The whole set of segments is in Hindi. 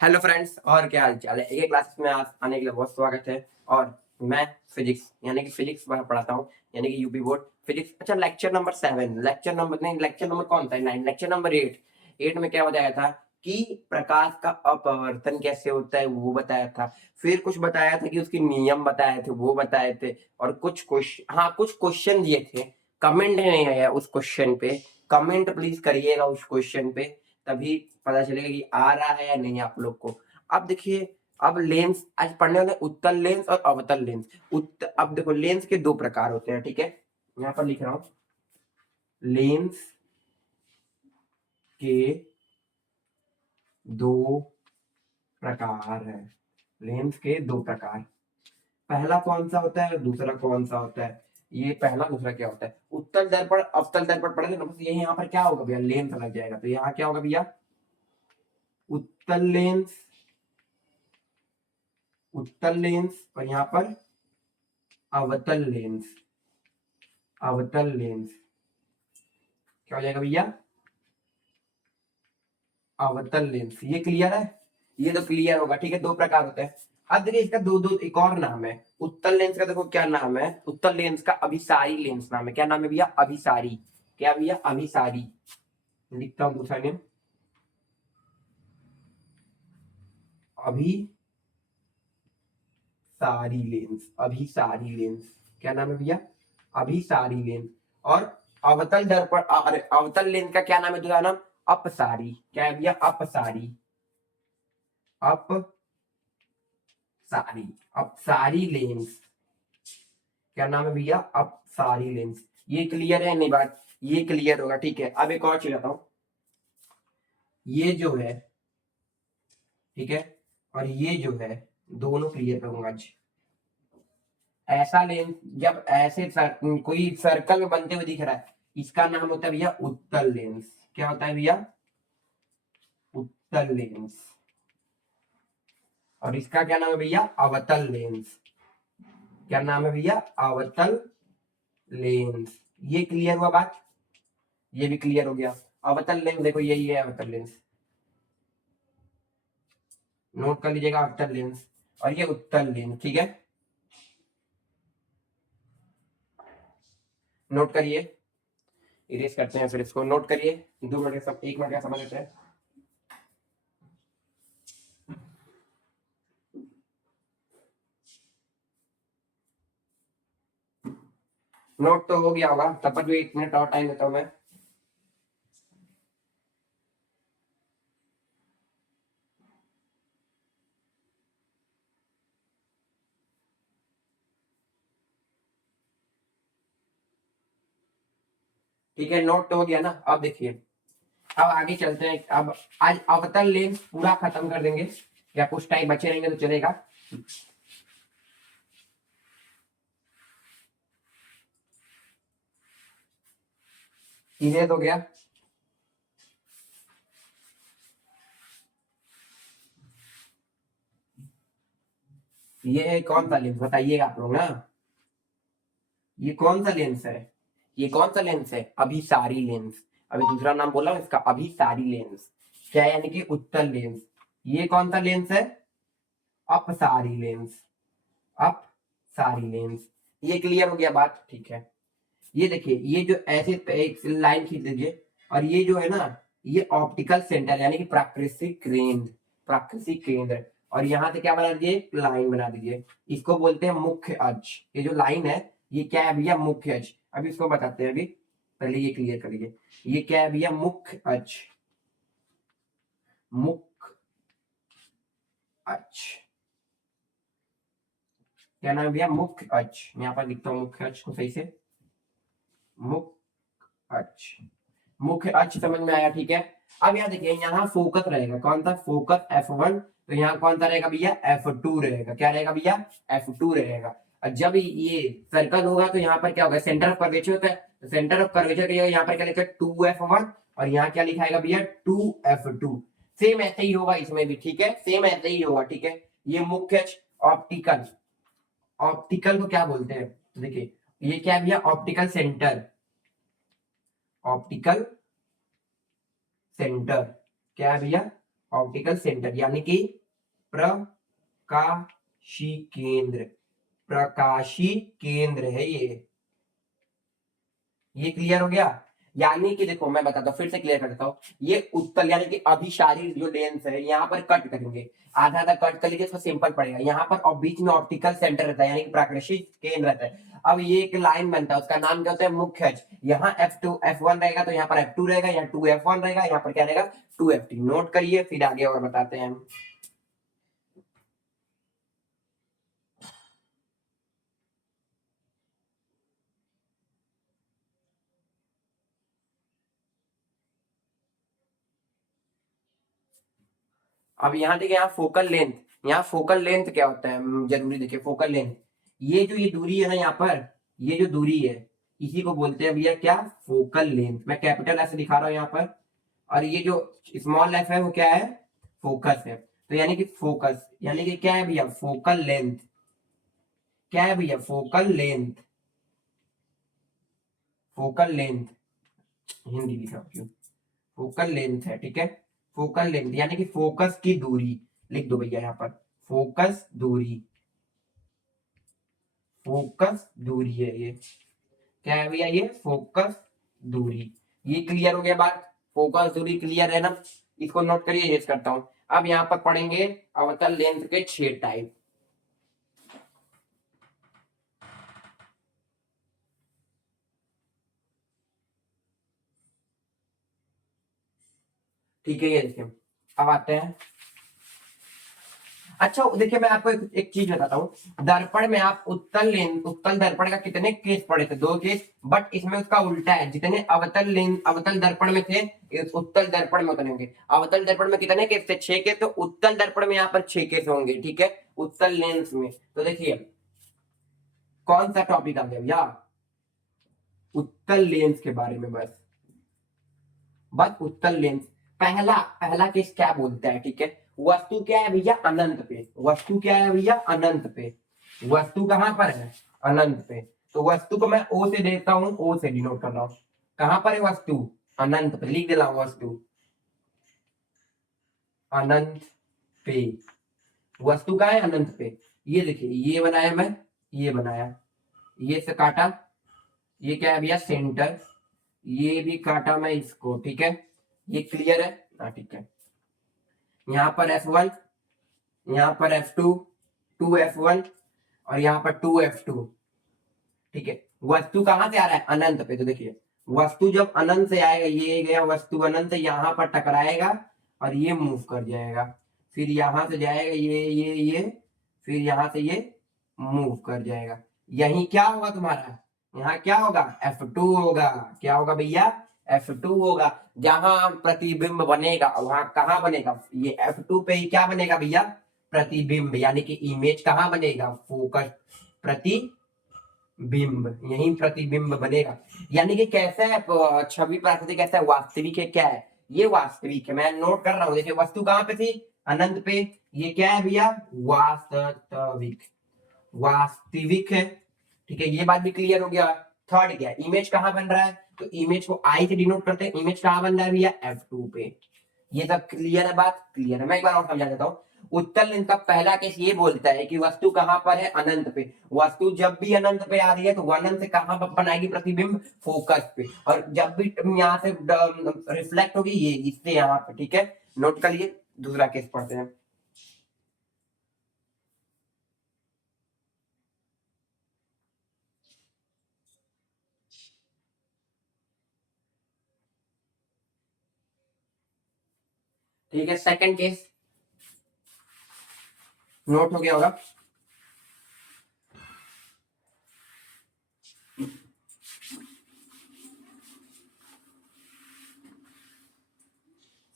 हेलो फ्रेंड्स, और क्या हाल चाल है। एक क्लासेस में आज आने के लिए बहुत स्वागत है। और मैं फिजिक्स यानी कि फिजिक्स पढ़ाता हूँ, यानी कि यूपी बोर्ड फिजिक्स। अच्छा, लेक्चर नंबर 7, लेक्चर नंबर नहीं, लेक्चर नंबर कौन सा है? 9, लेक्चर नंबर 8। 8 में क्या बताया था कि प्रकाश का अपवर्तन कैसे होता है वो बताया था। फिर कुछ बताया था कि उसके नियम बताए थे, वो बताए थे। और कुछ क्वेश्चन, हाँ कुछ क्वेश्चन दिए थे। कमेंट नहीं आया उस क्वेश्चन पे। कमेंट प्लीज करिएगा उस क्वेश्चन पे, तभी पता चलेगा कि आ रहा है या नहीं आप लोग को। अब देखिए, अब लेंस आज पढ़ने वाले उत्तल लेंस और अवतल लेंस। अब देखो, लेंस के दो प्रकार होते हैं, ठीक है। यहां पर लिख रहा हूं, लेंस के दो प्रकार है। लेंस के दो प्रकार, पहला कौन सा होता है और दूसरा कौन सा होता है। ये पहला, दूसरा क्या होता है। उत्तल दर्पण अवतल दर्पण पढ़ेंगे ना, बस यही यहाँ पर क्या होगा भैया, लेंस लग जाएगा। तो यहाँ क्या होगा भैया, उत्तल लेंस, उत्तल लेंस, और यहाँ पर अवतल लेंस, अवतल लेंस। क्या हो जाएगा भैया, अवतल लेंस। ये क्लियर है, ये तो क्लियर होगा, ठीक है। दो प्रकार होते हैं। अब देखिए, इसका दो दो एक और नाम है। उत्तल लेंस का देखो क्या नाम है, उत्तल लेंस का अभिसारी लेंस नाम है। क्या नाम है भैया, अभिसारी। क्या भैया, अभिसारी। लिखता हूं दूसरा नेम, अभिसारी लेंस, अभिसारी लेंस। क्या नाम है भैया, अभिसारी लेंस। और अवतल दर्पण, अरे अवतल लेंस का क्या नाम है, दूसरा नाम अपसारी। क्या है भैया, अपसारी, अपसारी, अपसारी लेंस। क्या नाम है भैया, अपसारी लेंस। ये क्लियर है नहीं बात, ये क्लियर होगा, ठीक है। अब एक और चीज बताऊं, ये जो है, ठीक है, और ये जो है, दोनों क्लियर करूंगा आज। ऐसा लेंस जब ऐसे कोई सर्कल में बनते हुए दिख रहा है, इसका नाम होता है भैया उत्तल लेंस। क्या होता है भैया, उत्तल लेंस। और इसका क्या नाम है भैया, अवतल लेंस। क्या नाम है भैया, अवतल लेंस। ये क्लियर हुआ बात, ये भी क्लियर हो गया। अवतल लेंस देखो, यही है अवतल लेंस, नोट कर लीजिएगा, अवतल लेंस। और ये उत्तल लेंस, ठीक है, नोट करिए। इरेज करते हैं, फिर इसको नोट करिए। 2 मिनट का सब, 1 मिनट का समय लेते हैं। नोट तो हो गया होगा, तब तक भी 1 मिनट और टाइम देता हूं मैं। ठीक है, नोट तो हो गया ना। अब देखिए, अब आगे चलते हैं। अब आज अवतल लेंस पूरा खत्म कर देंगे, या कुछ टाइम बचे रहेंगे तो चलेगा। इरेज हो गया। ये है कौन सा लेंस बताइएगा आप लोग ना, ये कौन सा लेंस है, ये कौन सा लेंस है, अभिसारी लेंस। अभी दूसरा नाम बोला हूं इसका, अभिसारी लेंस। क्या है? यानी कि उत्तल लेंस। ये कौन सा लेंस है, अपसारी लेंस, अपसारी लेंस। ये क्लियर हो गया बात, ठीक है। ये देखिए, ये जो ऐसे एक लाइन खींच लीजिए, और ये जो है ना, ये ऑप्टिकल सेंटर यानी कि प्राकृतिक केंद्र, प्राकृतिक केंद्र। और यहां से क्या बना दीजिए, लाइन बना दीजिए। इसको बोलते हैं मुख्य अक्ष। ये जो लाइन है, ये क्या है भैया, मुख्य अक्ष। अभी इसको बताते हैं, अभी पहले ये क्लियर कर लीजिए। ये क्या है भैया, मुख्य अक्ष, मुख्य अक्ष। क्या नाम है भैया, मुख्य अक्ष। मैं यहाँ पर लिखता हूँ मुख्य अक्ष को सही से, मुख्य अक्ष। मुख्य अक्ष समझ में आया, ठीक है। अब यहाँ देखिए, यहाँ फोकस रहेगा, कौन सा फोकस, F1। तो यहाँ कौन सा रहेगा भैया, F2 रहेगा। क्या रहेगा भैया, F2 रहेगा। और जब ये सर्कल होगा तो यहाँ पर क्या होगा, सेंटर ऑफ कर्वेचर होता है। तो सेंटर ऑफ कर्वेचर यहाँ पर क्या लिखा है, 2F1। और यहाँ क्या लिखाएगा भैया, 2F2। सेम ऐसे ही होगा इसमें भी, ठीक है, सेम ऐसे ही होगा, ठीक है। ये मुख्य अक्ष। ऑप्टिकल, ऑप्टिकल को क्या बोलते हैं, तो देखिए, ये क्या है भैया, ऑप्टिकल सेंटर, ऑप्टिकल सेंटर। क्या है भैया, ऑप्टिकल सेंटर यानी कि प्रकाशी केंद्र, प्रकाशी केंद्र है ये क्लियर हो गया। यानी कि देखो मैं बताता हूँ, फिर से क्लियर करता हूँ, ये उत्तल यानी कि अभिसारी जो लेंस है यहाँ पर कट करेंगे, आधा आधा कट कर लीजिए तो सिंपल पड़ेगा यहाँ पर, और बीच में ऑप्टिकल सेंटर रहता है यानी कि प्रकाशी केंद्र रहता है। अब ये एक लाइन बनता है, उसका नाम क्या होता है, मुख्य अक्ष। यहाँ F2 F1 रहेगा तो यहाँ पर F2 रहेगा, यहाँ 2F1 रहेगा, यहाँ पर क्या रहेगा 2F2। नोट करिए, फिर आगे और बताते हैं। अब यहाँ देखिए, यहाँ फोकल लेंथ, यहाँ फोकल लेंथ क्या होता है जरूरी देखिए, फोकल लेंथ, ये दूरी है ना यहाँ पर, ये जो दूरी है इसी को बोलते हैं भैया क्या, फोकल लेंथ। मैं कैपिटल ऐसे दिखा रहा हूँ यहाँ पर, और ये जो स्मॉल एफ है वो क्या है, फोकस है। तो यानी कि फोकस यानी कि क्या है भैया, फोकल लेंथ। क्या है भैया, focal length, focal length, Hindi लिखा क्यों, फोकल लेंथ है, ठीक है। फोकल लेंथ यानी कि फोकस की दूरी, लिख दो भैया यहाँ पर, फोकस दूरी, फोकस दूरी है ये, क्या है भैया, ये फोकस दूरी। ये क्लियर हो गया बात, फोकस दूरी क्लियर है ना, इसको नोट करिए, यूज करता हूं। अब यहाँ पर पढ़ेंगे अवतल लेंस के 6 टाइप। ठीक है, ये देखिए अब आते हैं। अच्छा देखिए, मैं आपको एक चीज बताता हूँ, दर्पण में आप उत्तल लेंस, उत्तल दर्पण का कितने केस पढ़े थे, 2 केस, बट इसमें उसका उल्टा है, जितने अवतल लेंस अवतल दर्पण में थे इस उत्तल दर्पण में उतने होंगे। अवतल दर्पण में कितने केस थे, 6 केस, तो उत्तल दर्पण में यहाँ पर 6 केस होंगे, ठीक है, उत्तल लेंस में। तो देखिए कौन सा टॉपिक आ गया भैया, उत्तल लेंस के बारे में, बस बस उत्तल लेंस। पहला पहला केस क्या बोलता है, ठीक है, वस्तु क्या है भैया, अनंत पे, वस्तु क्या है भैया, अनंत पे, वस्तु कहां पर है, अनंत पे। तो वस्तु को मैं ओ से देता हूं, ओ से डिनोट कर रहा हूं, कहां पर है वस्तु, अनंत पे, लिख दे रहा हूं वस्तु अनंत पे, वस्तु का है अनंत पे। ये देखिए, ये बनाया मैं, ये बनाया, ये से काटा, ये क्या है भैया, सेंटर, ये भी काटा मैं इसको, ठीक है, ये क्लियर है, हाँ ठीक है। यहाँ पर F1, यहाँ पर F2, 2F1, और यहाँ पर 2F2, ठीक है। वस्तु कहां से आ रहा है, अनंत पे। तो देखिए वस्तु जब अनंत से आएगा, ये गया वस्तु अनंत से, यहाँ पर टकराएगा और ये मूव कर जाएगा, फिर यहां से जाएगा ये, फिर यहां से ये मूव कर जाएगा। यही क्या होगा तुम्हारा, यहाँ क्या होगा, F2 होगा। क्या होगा भैया, F2 होगा। जहां प्रतिबिंब बनेगा वहां कहां बनेगा, ये F2 पे ही क्या बनेगा भैया, प्रतिबिंब, यानी कि इमेज कहां बनेगा, फोकस, प्रतिबिंब, यही प्रतिबिंब बनेगा। यानी कि कैसा है छवि, प्राकृतिक कैसा है, वास्तविक है, क्या है, ये वास्तविक है। मैं नोट कर रहा हूं, देखिए वस्तु कहां पे थी, अनंत पे, ये क्या है भैया, वास्तविक, वास्तविक है, ठीक है, ये बात भी क्लियर हो गया। थर्ड क्या है, इमेज कहां बन रहा है, तो इमेज को आई से डिनोट करते हैं, इमेज कहां बन रहा है भैया, F2 पे। ये सब क्लियर है, बात क्लियर है। मैं एक बार और समझा देता हूँ। उत्तल लेंस का पहला केस ये बोलता है कि वस्तु कहां पर है, अनंत पे। वस्तु जब भी अनंत पे आ रही है तो अनंत से कहां पर बनाएगी प्रतिबिंब, फोकस पे, और जब भी यहाँ से रिफ्लेक्ट होगी ये इससे यहाँ पे, ठीक है, नोट कर लिए। दूसरा केस पढ़ते हैं। ठीक है, सेकंड केस नोट हो गया होगा।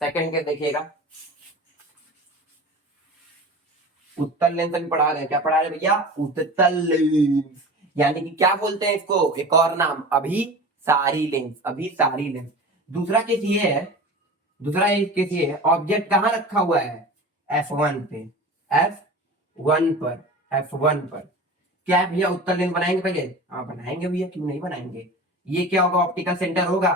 सेकंड केस देखिएगा, उत्तल लेंस अभी पढ़ा रहे हैं, क्या पढ़ा रहे हैं भैया, उत्तल लेंस, यानी कि क्या बोलते हैं इसको, एक और नाम अभिसारी लेंस, अभिसारी लेंस। दूसरा केस ये है, दूसरा एक केस ये है, ऑब्जेक्ट कहां रखा हुआ है, F1 पे, F1 पर, F1 पर। क्या है भैया, उत्तल लेंस बनाएंगे पहले, हाँ बनाएंगे भैया, क्यों नहीं बनाएंगे। ये क्या होगा, ऑप्टिकल सेंटर होगा,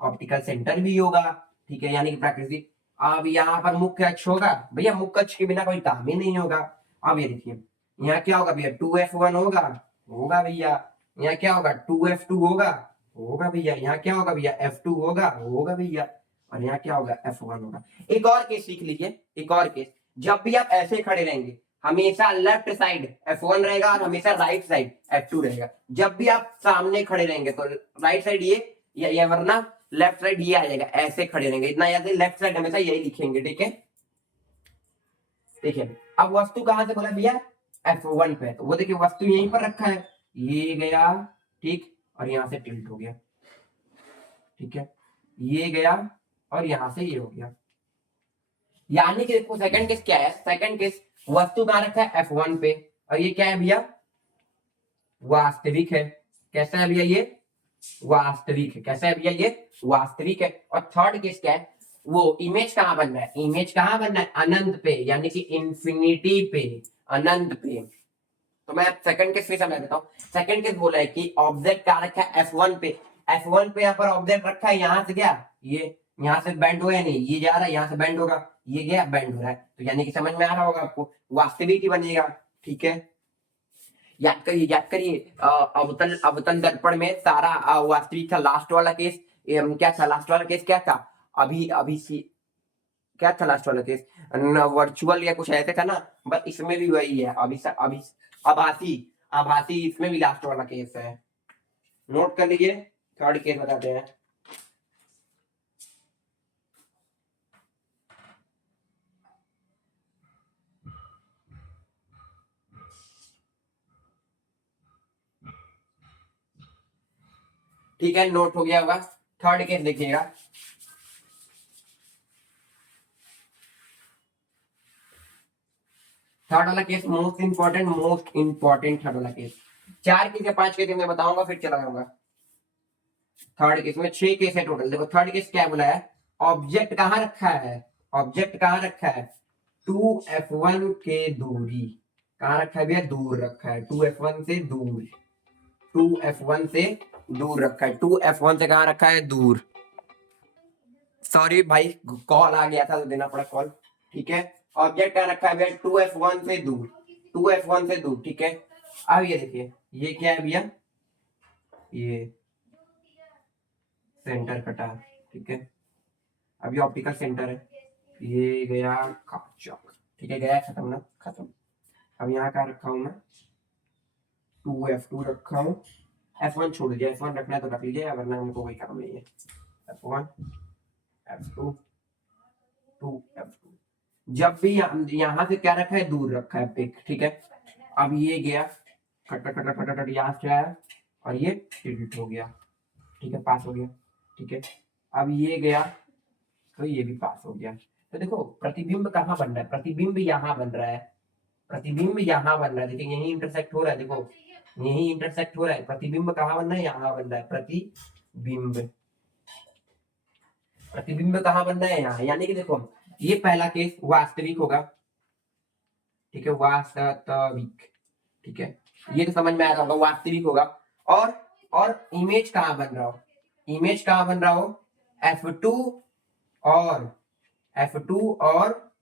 ऑप्टिकल सेंटर भी होगा, ठीक है, यानी कि प्राकृतिक अब यहाँ पर मुख्य अक्ष होगा भैया, मुख्य अक्ष के बिना कोई काम ही नहीं होगा। अब ये देखिए यहाँ क्या होगा भैया, 2F1 होगा, होगा भैया। यहाँ क्या होगा, 2F2 होगा, होगा भैया। यहाँ क्या होगा भैया, F2 होगा, होगा भैया। और यहाँ क्या होगा, F1 होगा। एक और केस सीख लीजिए, एक और केस। जब भी आप ऐसे खड़े रहेंगे, हमेशा लेफ्ट साइड F1 रहेगा और हमेशा राइट साइड F2 रहेगा। जब भी आप सामने खड़े रहेंगे तो राइट साइड ये वरना लेफ्ट साइड ये आ जाएगा। ऐसे खड़े रहेंगे, इतना याद है, लेफ्ट साइड हमेशा यही लिखेंगे, ठीक है। देखिए अब वस्तु कहां से बोला भैया, F1 पे, तो वो देखिए वस्तु यहीं पर रखा है, ये गया, ठीक, और यहां से टिल्ट हो गया, ठीक है, ये गया और यहां से ये हो गया। यानी कि देखो सेकंड केस क्या है, सेकंड केस वस्तु कहां रखा है, F1 पे, और ये क्या है भैया, वास्तविक है। कैसा है भैया, ये वास्तविक है। कैसा है भैया, ये वास्तविक है। और थर्ड केस क्या है, वो इमेज कहां बन रहा है, इमेज कहां बन रहा है, अनंत पे, यानी कि इंफिनिटी पे, अनंत पे। तो मैं सेकंड केस फिर समझा देता हूँ। सेकंड केस बोला है कि ऑब्जेक्ट कहां रखा है, F1 पे, F1 पे यहाँ पर ऑब्जेक्ट रखा है, यहां से क्या, ये यहां से बेंड हो गया, नहीं ये जा रहा है, यहां से बेंड होगा, ये गया बेंड हो रहा है, तो यानी कि समझ में आ रहा होगा आपको, वास्तविक ही बनेगा, ठीक है। याद करिए, याद करिए, अवतल अवतल दर्पण में सारा वास्तविक था। लास्ट वाला केस क्या था, लास्ट वाला केस क्या था, अभी अभी क्या था लास्ट वाला केस, वर्चुअल या कुछ ऐसे था ना, बस इसमें भी वही है, अभी अभी आभासी, आभासी इसमें भी लास्ट वाला केस है। नोट कर लीजिए, थर्ड केस बताते हैं। ठीक है, नोट हो गया होगा। थर्ड केस देखिएगा, थर्ड वाला केस मोस्ट इंपॉर्टेंट थर्ड वाला केस। 4 केस या 5 केस मैं बताऊंगा, फिर चला जाऊंगा। थर्ड केस में 6 केस है टोटल। देखो थर्ड केस क्या बोला है, ऑब्जेक्ट कहां रखा है, ऑब्जेक्ट कहां रखा है, 2F1 के दूरी, कहां रखा है भैया, दूर रखा है, 2F1 से दूर, 2F1 से दूर रखा है, 2F1 से कहां रखा है, दूर। सॉरी भाई, कॉल आ गया था तो देना पड़ा कॉल, ठीक है। ऑब्जेक्ट कहां रखा है भैया, 2F1 से दूर, 2F1 से दूर, ठीक है। अब ये देखिए, ये क्या है भैया, ये सेंटर कटा, ठीक है। अब ये ऑप्टिकल सेंटर है, ये गया चौक, ठीक है, गया खत्म ना, खत्म। अब यहाँ का रखा हूं मैं, 2F2 रखा हूँ, F1 छोड़ दिया, F1 रखना है तो रख लीजिए, वरना हमको कोई काम नहीं है। F1 F2 2F2, जब भी यहाँ से क्या रखा है, दूर रखा है पिक, ठीक है। अब ये गया खट खट खट खट खट, यहाँ से आया और ये डिलीट हो गया, ठीक है, पास हो गया, ठीक है। अब ये गया तो ये भी पास हो गया। तो देखो प्रतिबिंब कहाँ बन रहा है, प्रतिबिंब यहाँ बन रहा है, प्रतिबिंब यहाँ बन रहा है, देखिए यही इंटरसेक्ट हो रहा है, देखो यही इंटरसेक्ट हो रहा है, प्रतिबिंब कहाँ बन रहा है, यहाँ बन रहा है प्रतिबिंब, प्रतिबिंब कहाँ बन रहा है, यहाँ। यानी कि देखो ये पहला केस वास्तविक होगा, ठीक है, वास्तविक, ठीक है, ये तो समझ में आ रहा होगा, वास्तविक होगा। और इमेज कहाँ बन रहा हो, इमेज कहाँ बन रहा हो, F2 और F2 और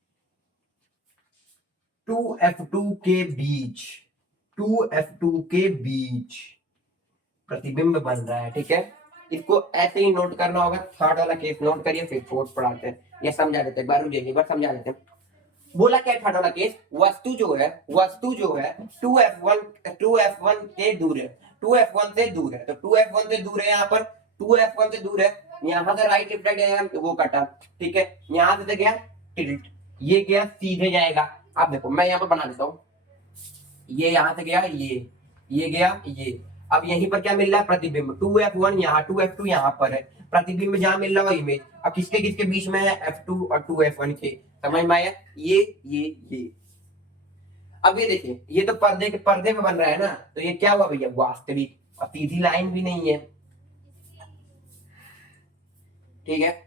2F2 के बीच, 2F2 के बीच प्रतिबिंब बन रहा है, ठीक है। इसको ऐसे ही नोट करना होगा। थर्ड वाला केस नोट करिए, फिर फोर्थ पढ़ाते हैं, या समझा देते हैं, एक बार समझा देते हैं। बोला क्या थर्ड वाला केस, वस्तु जो है 2F1 के दूर है, 2F1 से दूर है, तो 2F1 से दूर है, यहाँ पर 2F1 से दूर है, यहाँ से राइट रिफ्लेक्ट वो कटा, ठीक है, यहाँ से गया टिल्ट, ये गया सीधे जाएगा। अब देखो मैं यहाँ पर बना देता हूँ, ये यहाँ से गया, ये गया ये, अब यहीं पर क्या मिल रहा है, प्रतिबिंब, 2F1 यहाँ, 2F2 यहाँ पर है, प्रतिबिंब जहां मिल रहा है इमेज, अब किसके किसके बीच में है, F2 और 2F1 के, समझ में आया, ये अब ये देखिए, ये तो पर्दे के पर्दे में बन रहा है ना, तो ये क्या हुआ भैया, वास्तविक, और सीधी लाइन भी नहीं है, ठीक है।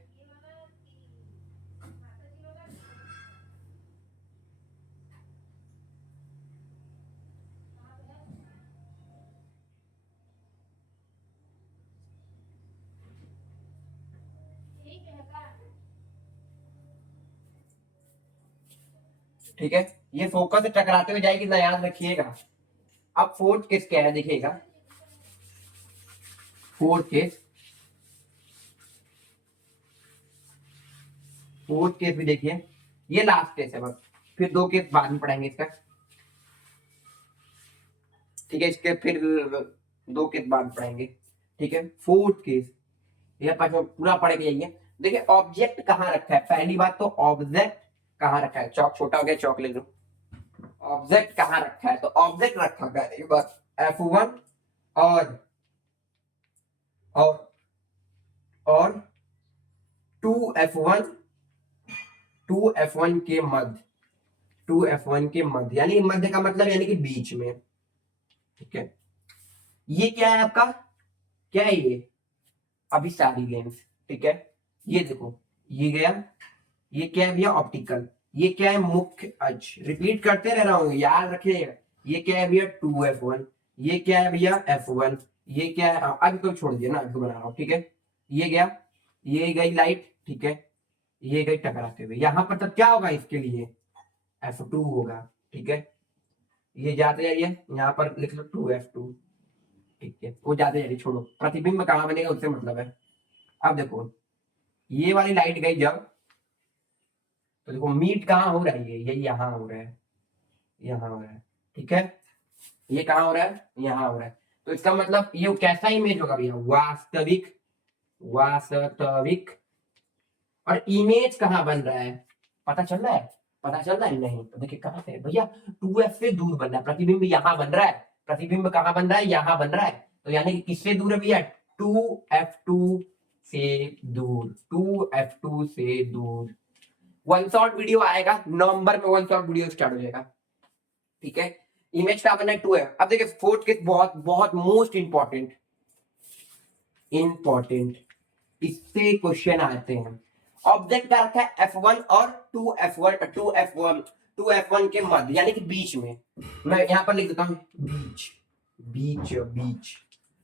ठीक है, ये फोकस से टकराते हुए जाएगी ना, याद रखिएगा। अब फोर्थ केस क्या है देखिएगा, फोर्थ केस, फोर्थ केस भी देखिए, ये लास्ट केस है बस, फिर दो केस बाद में पढ़ाएंगे इसका, ठीक है, इसके फिर दो केस बाद में पढ़ाएंगे, ठीक है। फोर्थ केस ये पास में पूरा पढ़ के जाइए। देखिए ऑब्जेक्ट कहाँ रखा है, पहली बात तो ऑब्जेक्ट कहाँ रखा है, चौक छोटा हो गया, चौक ले लो। ऑब्जेक्ट कहाँ रखा है, तो ऑब्जेक्ट रखा गया एक बार F1 और और और 2F1, 2F1 के मध्य, 2F1 के मध्य, यानी मध्य का मतलब यानी कि बीच में, ठीक है। ये क्या है आपका, क्या है ये, अभिसारी लेंस, ठीक है। ये देखो, ये गया, ये क्या है भैया, ऑप्टिकल, ये क्या है, मुख्य अक्ष, रिपीट करते रह रहा हूँ, याद रखिएगा। ये क्या है भैया, 2F1, ये क्या है भैया, F1, ये क्या है, अभी तो छोड़ दिया ना, अभी बना रहा हूँ, ठीक है। ये गया, ये गई लाइट, ठीक है, ये गई टकराते हुए, यहां पर तब क्या होगा इसके लिए, F2 होगा, ठीक है। ये जाते जाइए, यहाँ पर लिख लो 2F2, ठीक है, वो जाते जाइए, छोड़ो, प्रतिबिंब कहाँ बनेगा उससे मतलब है। अब देखो, ये वाली लाइट गई जब, तो देखो मीट कहाँ हो रहा है, ये यहाँ हो रहा है, यहाँ हो रहा है, ठीक है। ये कहाँ हो रहा है, यहाँ हो रहा है, तो इसका मतलब ये कैसा इमेज होगा भैया, वास्तविक, वास्तविक। और इमेज कहाँ बन रहा है, पता चल रहा है, पता चल रहा है, नहीं तो देखिए कहाँ से भैया, 2F से दूर बन रहा है, प्रतिबिंब यहाँ बन रहा है, प्रतिबिंब कहाँ बन रहा है, यहाँ बन रहा है, तो यानी कि किससे दूर है भैया, 2F2 से दूर, 2F2 से दूर। वन शॉट वीडियो आएगा नवंबर में, वन शॉट वीडियो स्टार्ट हो जाएगा, ठीक है। इमेज का बनना है 2F। अब देखिए फोर्थ केस बहुत बहुत मोस्ट इंपॉर्टेंट, इंपॉर्टेंट, इससे क्वेश्चन आते हैं। ऑब्जेक्ट का रखा है F1 और 2F1 के मध्य, यानी कि बीच में, मैं यहां पर लिख देता हूं बीच, बीच बीच,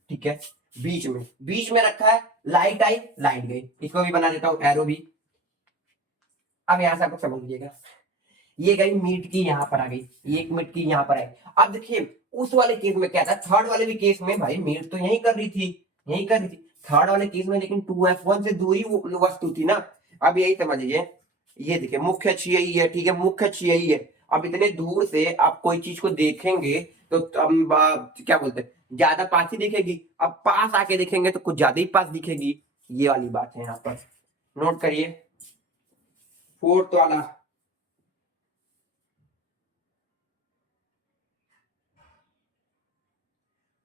ठीक है, बीच में, बीच में रखा है, लाइट आई, लाइट गई, इसको भी बना देता हूं एरो भी। अब यहां से आपको समझ लीजिएगा, ये गई मीट की यहाँ पर आ गई, एक मीट की यहाँ पर आई। अब देखिए उस वाले केस में क्या था, थर्ड वाले भी केस में भाई मीट तो यही कर रही थी, यही कर रही थी थर्ड वाले केस में, लेकिन 2F1 से दूरी वस्तु थी ना। अब यही समझिए, ये देखिए मुख्य अक्ष यही है, ठीक है, मुख्य अक्ष यही है। अब इतने दूर से आप कोई चीज को देखेंगे तो क्या बोलते हैं, ज्यादा पास ही दिखेगी, अब पास आके देखेंगे तो कुछ ज्यादा ही पास दिखेगी, ये वाली बात है यहाँ पर, नोट करिए। फोर्थ वाला,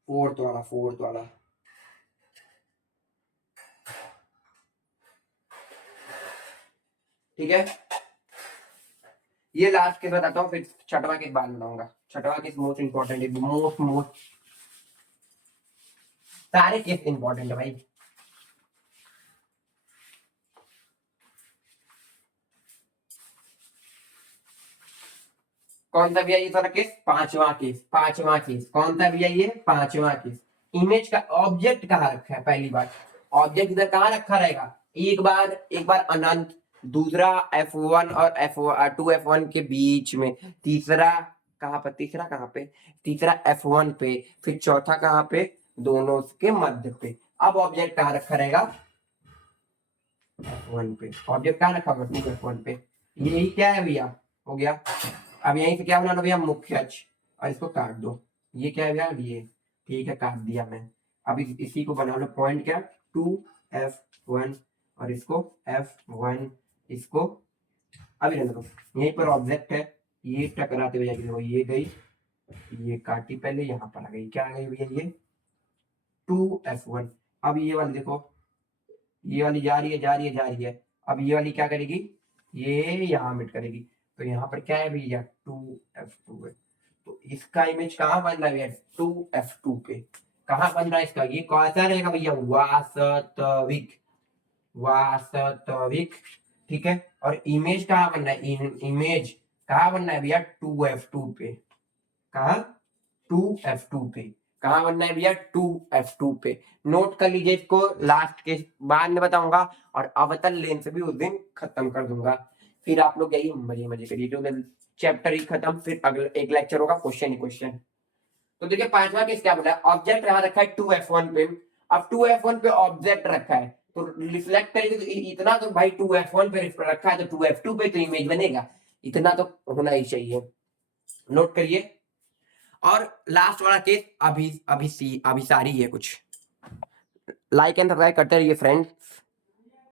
फोर्थ वाला, फोर्थ वाला, ठीक है। ये लास्ट केस बताता हूँ, फिर छठवां केस बाद बताऊंगा। छठवां केस मोस्ट इंपॉर्टेंट है, मोस्ट मोस्ट, सारे केस इंपॉर्टेंट है भाई। कौन सा भैया ये सारा केस, पांचवा केस, पांचवा केस कौन सा भैया, ये पांचवा केस। इमेज का ऑब्जेक्ट कहाँ रखा है, पहली बात, ऑब्जेक्ट इधर कहाँ रखा रहेगा, एक बार अनंत, दूसरा F1 और F2F1 के बीच में, तीसरा कहाँ पर, तीसरा कहाँ पे, तीसरा F1 पे, फिर चौथा कहाँ पे, दोनों के मध्य पे। अब ऑब्जेक्ट कहाँ रखा रहेगा, F1 पे, ऑब्जेक्ट कहाँ रखा होगा, 2F1 पे, यही क्या है भैया, हो गया। अब यहीं से क्या बना लो भैया, मुख्य अक्ष, और इसको काट दो, ये क्या है भैया, ये, ठीक है, काट दिया मैं। अब इसी को बना लो पॉइंट क्या, 2F1, और इसको F1, इसको अभी रहने दो। यहीं पर ऑब्जेक्ट है, ये टकराते हुए जाएगी, देखो ये गई, ये काटी पहले, यहाँ पर आ गई, क्या आ गई भैया, ये 2F1। अब ये वाली देखो, ये वाली जा रही है, जा रही है, जा रही है, अब ये वाली क्या करेगी, ये यहाँ मिट करेगी, तो यहाँ पर क्या है भैया, 2F2 है। तो इसका इमेज कहाँ बन रहा है भैया, 2F2 पे, कहाँ बन रहा है इसका, ये कैसा रहेगा भैया, वास्तविक, वास्तविक, ठीक है। और इमेज कहाँ बन रहा है, इमेज कहाँ बन रहा है भैया, 2F2 पे, कहाँ, 2F2 पे, कहाँ बनना है भैया, 2F2 पे। नोट कर लीजिए इसको, लास्ट के बाद में बताऊंगा, और अवतल लेंस भी उस दिन खत्म कर दूंगा, फिर आप लोग यही मजे मजे करिए, जो चैप्टर ही खत्म, फिर अगला एक लेक्चर होगा क्वेश्चन ही क्वेश्चन। तो देखिए पांचवा केस क्या बोला, ऑब्जेक्ट यहाँ रखा है 2f1 पे, अब 2f1 पे ऑब्जेक्ट रखा है तो रिफ्लेक्ट करेंगे तो इतना तो भाई 2f1 पे रखा है तो 2f2 पे तो इमेज बनेगा, इतना तो होना ही चाहिए, नोट करिए। और लास्ट वाला केस अभिसारी है कुछ। लाइक एंड सब्सक्राइब करते रहिए फ्रेंड्स।